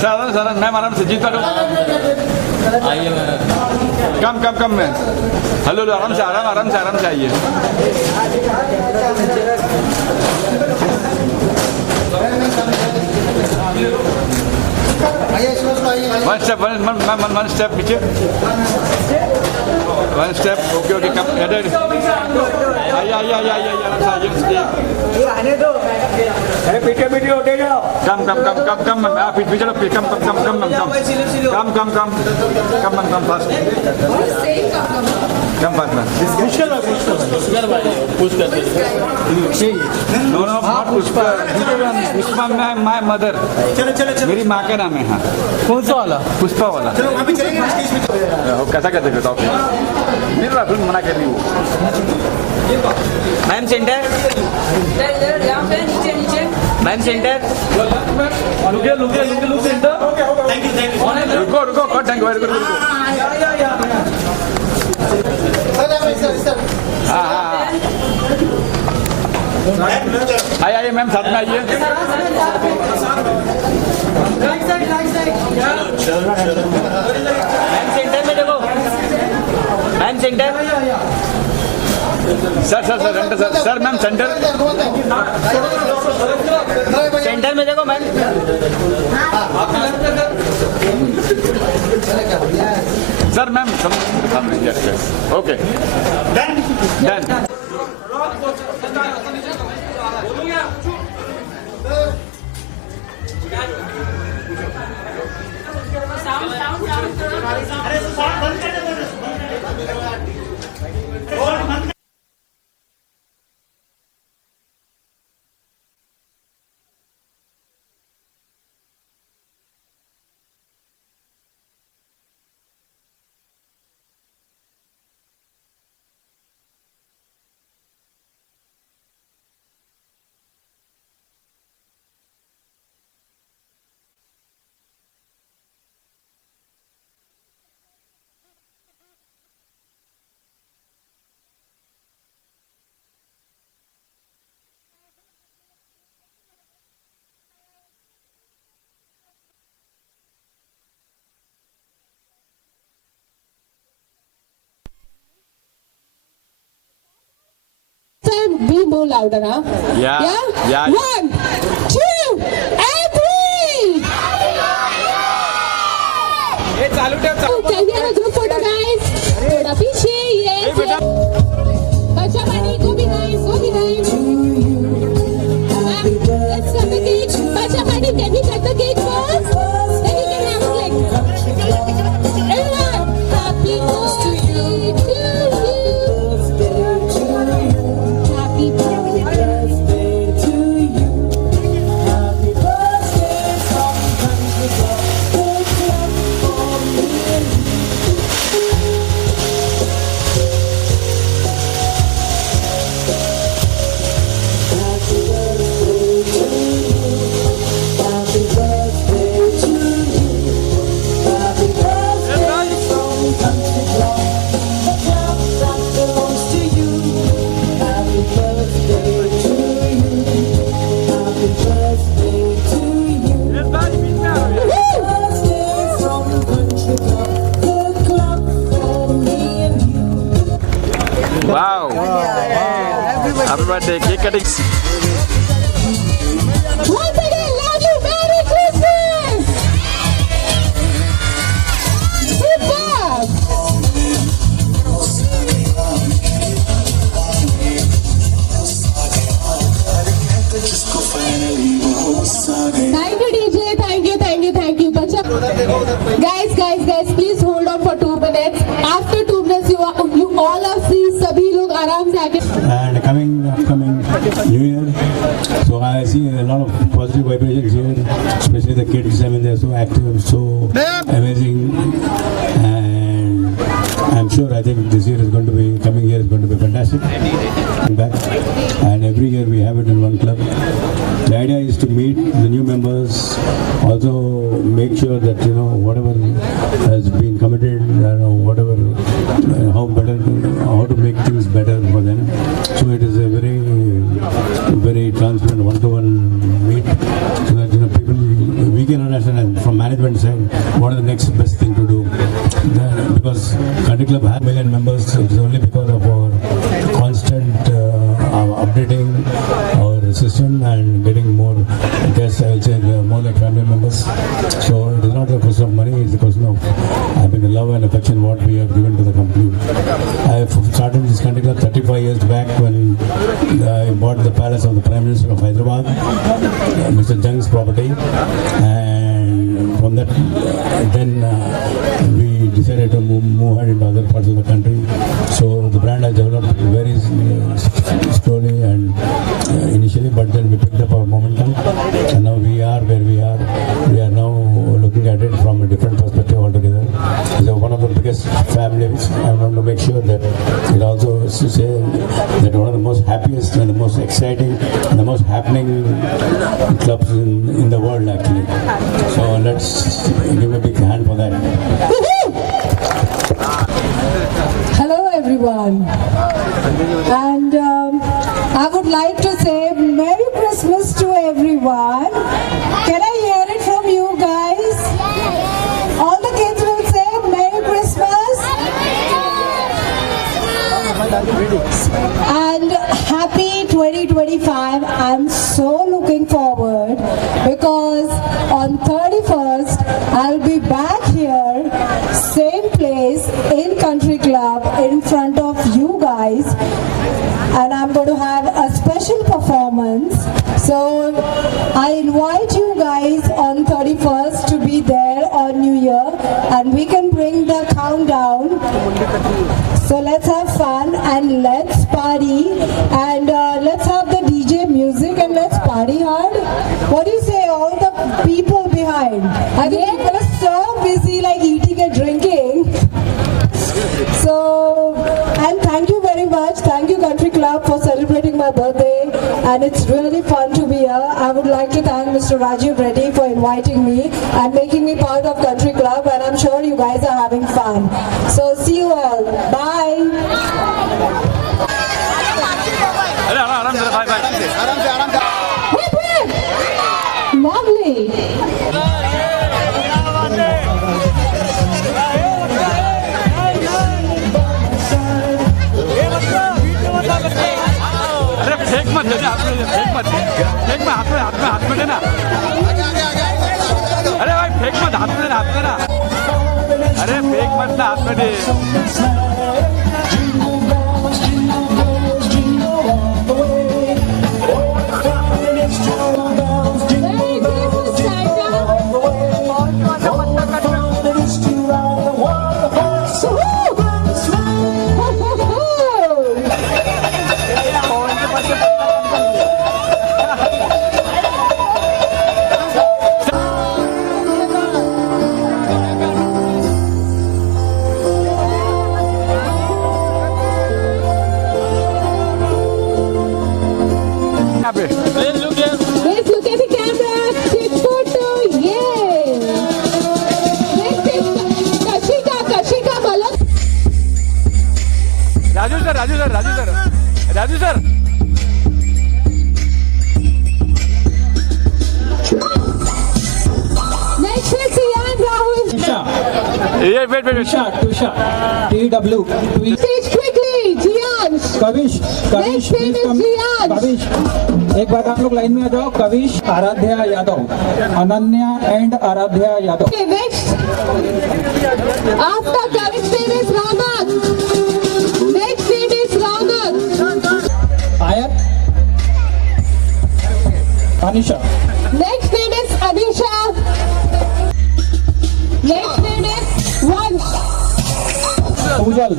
Sir ma'am आराम से जीत करो। आइए कम मैम। हेलो आराम से आइए। वन स्टेप पीछे। One step. ओके कम हेडेड। आइए आने दो। अरे पीछे उठे जाओ। कम आप पीछे लो। Come fast. Come fast ma'am. Pushpa my mother. मेरी माँ का नाम है। हाँ कौन सा वाला? पुष्पा वाला। कैसा कहते बताओ। नहीं फिल्म मना कर रही हूँ। Ma'am centre. Ma'am centre. Look centre. रुको थैंक यू वेरी गुड। हाँ आइए मैम साथ में आइए। मैम सेंटर में देखो। Ma'am centre. Sir ma'am centre में देखो ma'am. Sir ma'am okay done. Be more louder, huh? Yeah. 1, 2, and 3. Can we have a group photo, guys? थोड़ा पीछे, yes. बच्चा पानी, go behind. Let's cut the cake. बच्चा पानी, can we cut the cake first? Then we can have a click. Everyone, happy birthday to you. Happy birthday to you. Happy birthday from Country Club. Good luck for me and you. Happy birthday to you. Happy birthday to you. Happy birthday from Country Club. The club that belongs to you. Happy birthday to you. Happy birthday to you. Birthday from Country Club. The club for me and you. Wow. Happy birthday. Cake cutting. Once again, loudly, Merry Christmas! Superb! Thank you, DJ. Thank you. Bacha. Guys, please hold on for 2 minutes. After 2 minutes, you all of these सभी लोग आराम से आके. And upcoming New Year, so I see a lot of positive vibrations here, especially the kids. I mean, they're so active, so amazing, and I'm sure I think this year is going to be coming year is going to be fantastic. And back, and every year we have it in one club. The idea is to meet the new members, also make sure that whatever has been committed, whatever how to make things better for them. So it is a very transparent one-to-one meet. next best thing to do. Because Country Club has 1 million members, it is only because of our constant updating our system and getting more guests, I will say more like family members. So it is not a question of money, it's a question of having the love and affection what we have given to the company. I have started this Country Club 35 years back when I bought the palace of the Prime Minister of Hyderabad, Mr. Jung's property, and from that then we decided to move ahead into other parts of the country. So the brand has developed very slowly and initially, but then we picked up our momentum, and now we are where we are. We are now looking at it from a different perspective altogether. It's one of the biggest families. I want to make sure that it also is to say that one of the most happiest and the most exciting and the most happening clubs in the world actually. So let's give a big hand for that. Hello everyone, and I would like to say Merry Christmas to everyone. Can I hear it from you guys? All the kids will say Merry Christmas and Happy 2025. I'm so looking forward because on 31st I'll be back here, same place in Country Club in front of you guys, and I'm going to have a special performance. So I invite you guys on 31st to be there on New Year, and we can bring the countdown. So let's have fun and let's party, and let's have the DJ music and let's party hard. What do you say, all the people behind? I think people are so busy like eating and drinking. So, and thank you very much. Thank you Country Club for celebrating my birthday, and it's really fun to be here. I would like to thank Mr. Rajiv Reddy for inviting me and making me part of Country Club, and I'm sure you guys are having fun. So see you all. Bye. Hip hip. Lovely. अरे फेंक मत दे हाथ में, फेंक मत, फेंक मत, हाथ में देना। अरे भाई फेंक मत, हाथ में देना। अरे फेंक मत ना, हाथ में दे। Let's look at the camera. Take photo. Yeah. Next is Kashika Malak. Raju sir. Next is Sian Rahul. ये wait. Tusha, TW, Stage quickly. Jian. Kavish, Next name is Jian. Kavish, एक बार आप लोग लाइन में आ जाओ. Kavish, Aaradhya Yadav, Ananya and Aaradhya Yadav. Okay, next. After Kavish name is Ramak. Next name is Ramak. Aayat, Anisha, Next name is Anisha. Next name is Vansh. Ujjal,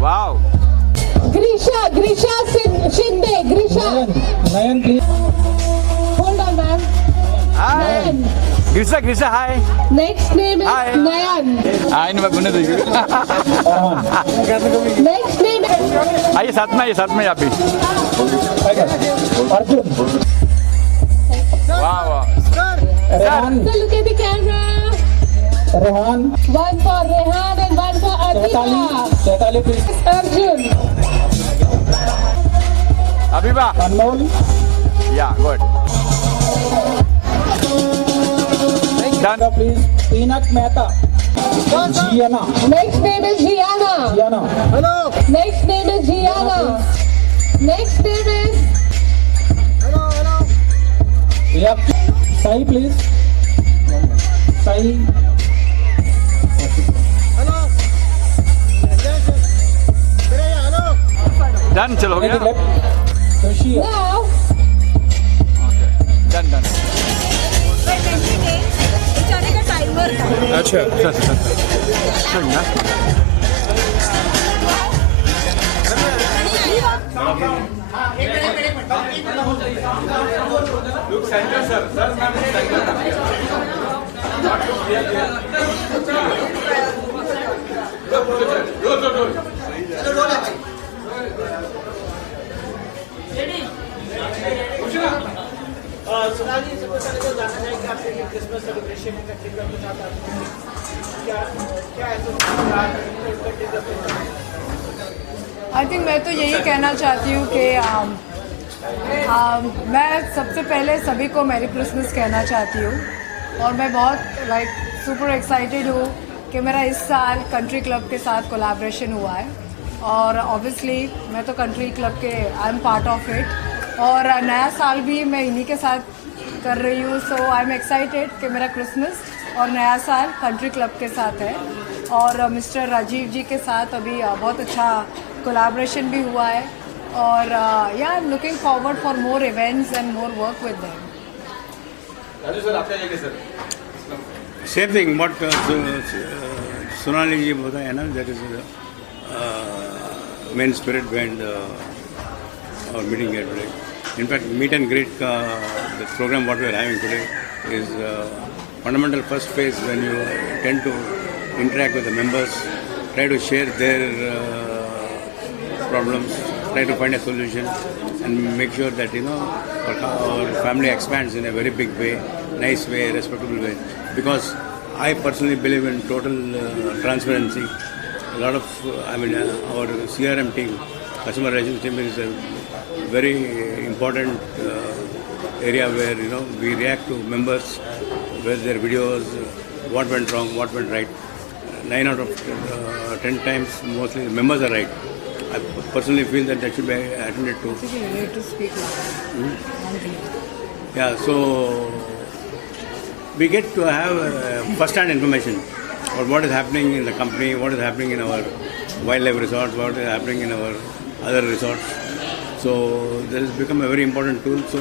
wow. Grisha Shinde. Grisha. Nayan please. Hold on, ma'am. Hi Nayan. Grisha hi. Next name is Hi. Nayan. Hi ना गुने देखिए। Next name is आइए साथ में आप भी। अर्जुन, वाह। Rehan, So look at the camera. Rehan, One for Rehan and one for Aditya. Chaitali please. Arjun. अभिबा, Anmol, yeah good. Done. Please पीनक Mehta Gianna Next name is Gianna. Gianna Next name is Gianna. Next name is या Sai please Sai Done. चलो हो गया. खुशी now. Done. Done. बेचारे का timer था Sure, ना. Look, center, sir. Sir, ma'am, center. Sonali सबसे पहले तो जानना चाहिए कि आपके ये क्रिसमस सेलिब्रेशन में कंट्री क्लब के साथ आप क्या क्या ऐसा आई थिंक मैं तो यही कहना चाहती हूँ कि मैं सबसे पहले सभी को मैरी क्रिसमस कहना चाहती हूँ और मैं बहुत सुपर एक्साइटेड हूँ कि मेरा इस साल कंट्री क्लब के साथ कोलैबोरेशन हुआ है और ऑब्वियसली मैं तो कंट्री क्लब के I am part of it और नया साल भी मैं इन्हीं के साथ कर रही हूँ सो आई एम एक्साइटेड कि मेरा क्रिसमस और नया साल कंट्री क्लब के साथ है और मिस्टर राजीव जी के साथ अभी बहुत अच्छा कोलैबोरेशन भी हुआ है और या I am looking forward for more events and more work with them Raju sir आपका ये sir. Same thing, what Sonali ji बताया ना, that is main spirit behind our meeting here today. In fact, meet and greet the program what we are having today is fundamental first phase when you tend to interact with the members, try to share their problems, try to find a solution, and make sure that our family expands in a very big way, nice way, respectable way. Because I personally believe in total transparency. A lot of, our CRM team, customer relations team, is a very important area where we react to members, where their videos, what went wrong, what went right. 9 out of 10 times, mostly the members are right. I personally feel that should be attended to. you need to speak Yeah, so we get to have first-hand information about what is happening in the company, what is happening in our wildlife resorts, what is happening in our other resorts. So that has become a very important tool. So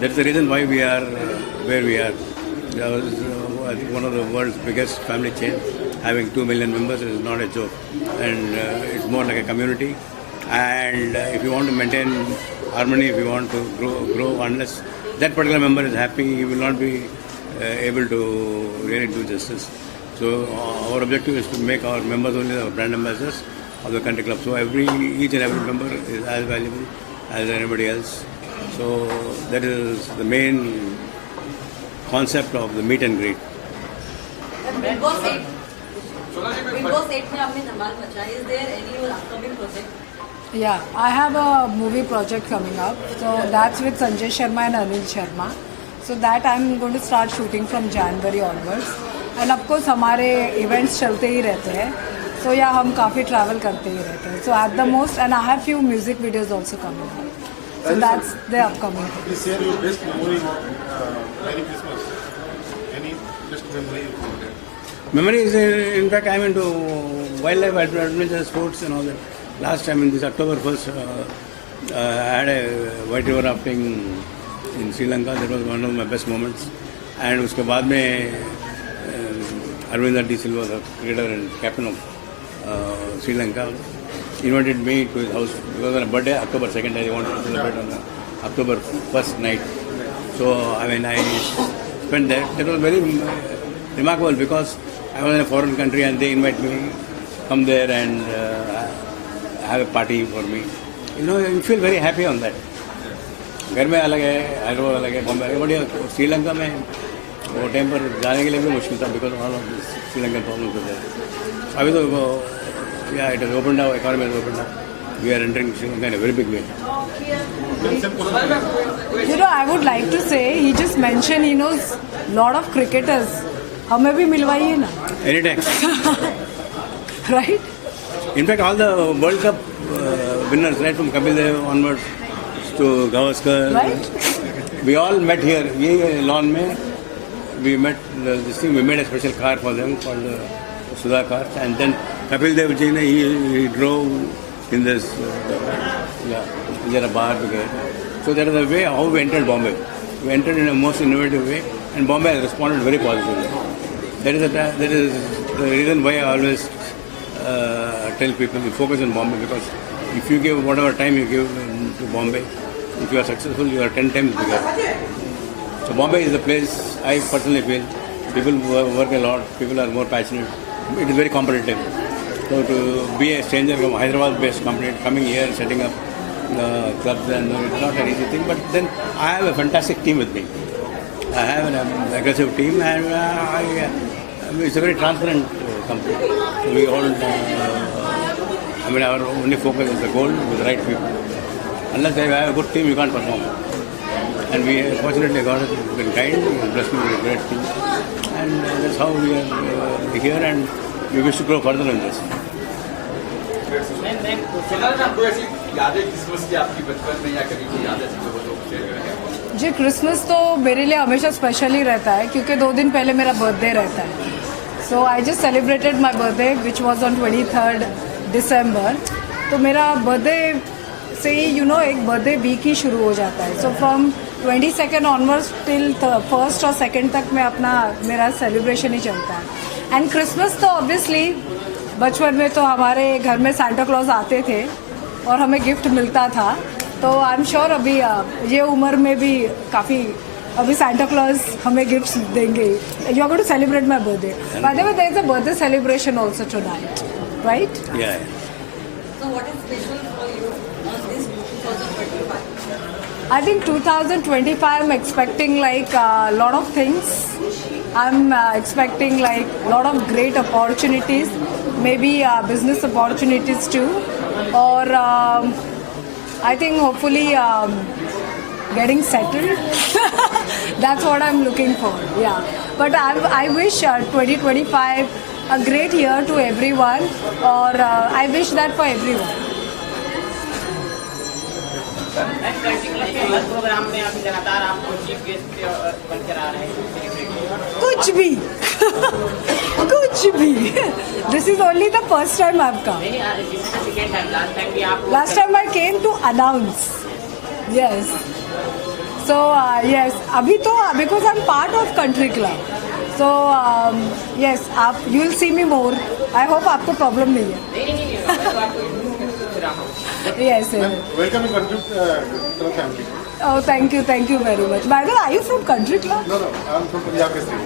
that's the reason why we are where we are. That was, I think, one of the world's biggest family chain. Having 2 million members is not a joke, and it's more like a community. And if you want to maintain harmony, if you want to grow, unless that particular member is happy, you will not be able to really do justice. So our objective is to make our members only the brand ambassadors of the country club. So each and every member is as valuable as anybody else. So that is the main concept of the meet and greet. Big Boss 8 में आपने धमाल मचाई. Is there any upcoming project? Yeah, I have a movie project coming up. So that's with Sanjay Sharma and Anil Sharma. So that I'm going to start shooting from January onwards. And of course हमारे events चलते ही रहते हैं. So yeah, हम काफ़ी travel करते ही रहते हैं. So at the most, and I have few music videos also coming up. So that's the upcoming. Please share your best memory of Merry Christmas. Any best memory you can get? Memories, in fact, I'm into wildlife adventure sports and all that. Last time in this October 1st, I had a white river rafting in Sri Lanka. That was one of my best moments. And उसके बाद में Arvind D. Silva, the cricketer and captain of Sri Lanka, invited me to his house because on a birthday, October 2nd, I wanted to celebrate on the October 1st night. So, I spent there. That was very remarkable because I was in a foreign country and they invite me, come there and have a party for me. You feel very happy on that. घर में अलग है, हैदराबाद अलग है, बॉम्बे अलग है, बढ़िया. श्रीलंका में वो टाइम पर जाने के लिए भी मुश्किल था because all of Sri Lankan problems होते थे. अभी तो yeah it is open now, economy is open now. We are entering Sri Lanka in a very big way. I would like to say, he just mentioned he knows lot of cricketers हमें भी मिलवाइए ना, Anytime. Right? In fact, all the World Cup winners, right from Kapil Dev onwards to Gavaskar, Right? we all met here. ये lawn में we met this thing. We made a special car for them called Sudha car, and then Kapil Dev ji ne he drove in this there a bar together. So that is the way how we entered Bombay. We entered in a most innovative way, and Bombay has responded very positively. That is the reason why I always tell people you focus on Bombay, because if you give whatever time you give to Bombay, if you are successful, you are 10 times bigger. So Bombay is the place I personally feel people work a lot, people are more passionate. It is very competitive. So to be a stranger from Hyderabad-based company coming here and setting up clubs, and it's not an easy thing. But then I have a fantastic team with me. I have an aggressive team, and it's a very transparent company. So we all, our only focus is the goal with the right people. Unless I have a good team, you can't perform. And we fortunately God has been kind and blessed me with a great team. And that's how we are here, and we wish to grow further in this. जी, Christmas तो मेरे लिए हमेशा special ही रहता है, क्योंकि 2 दिन पहले मेरा बर्थडे रहता है. So I just celebrated my birthday which was on 23rd December. तो मेरा बर्थडे से ही एक बर्थडे वीक ही शुरू हो जाता है. So from 22nd onwards till 1st और 2nd तक मेरा सेलिब्रेशन ही चलता है. एंड क्रिसमस तो ऑब्वियसली बचपन में तो हमारे घर में सांता क्लॉज आते थे और हमें गिफ्ट मिलता था. तो आई एम श्योर अभी ये उम्र में भी काफ़ी अभी सांता क्लॉज हमें गिफ्ट्स देंगे. You are going to celebrate my birthday. By the way there is a birthday celebration also tonight, right? Yeah. So what is special for you on this 2025? I think 2025 I'm expecting like a lot of things. I'm expecting like a lot of great opportunities, maybe business opportunities too, or I think hopefully getting settled. That's what I'm looking for. Yeah, but I wish 2025 a great year to everyone, or I wish that for everyone. Programme में अभी लगातार आपको chief guest बनकर आ रहे हैं. कुछ भी कुछ भी. This is only the first time I've come. Last time I came to announce. Yes. So yes, अभी तो because I'm part of country club. So yes, you'll see me more. I hope आपको problem नहीं है. Yes. Welcome to Country Club family. Oh, thank you very much. By the way, are you from country club? No, I'm from Punjab District.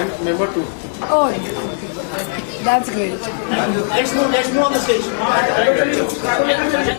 And member too. Oh, that's great. Let's move on the stage.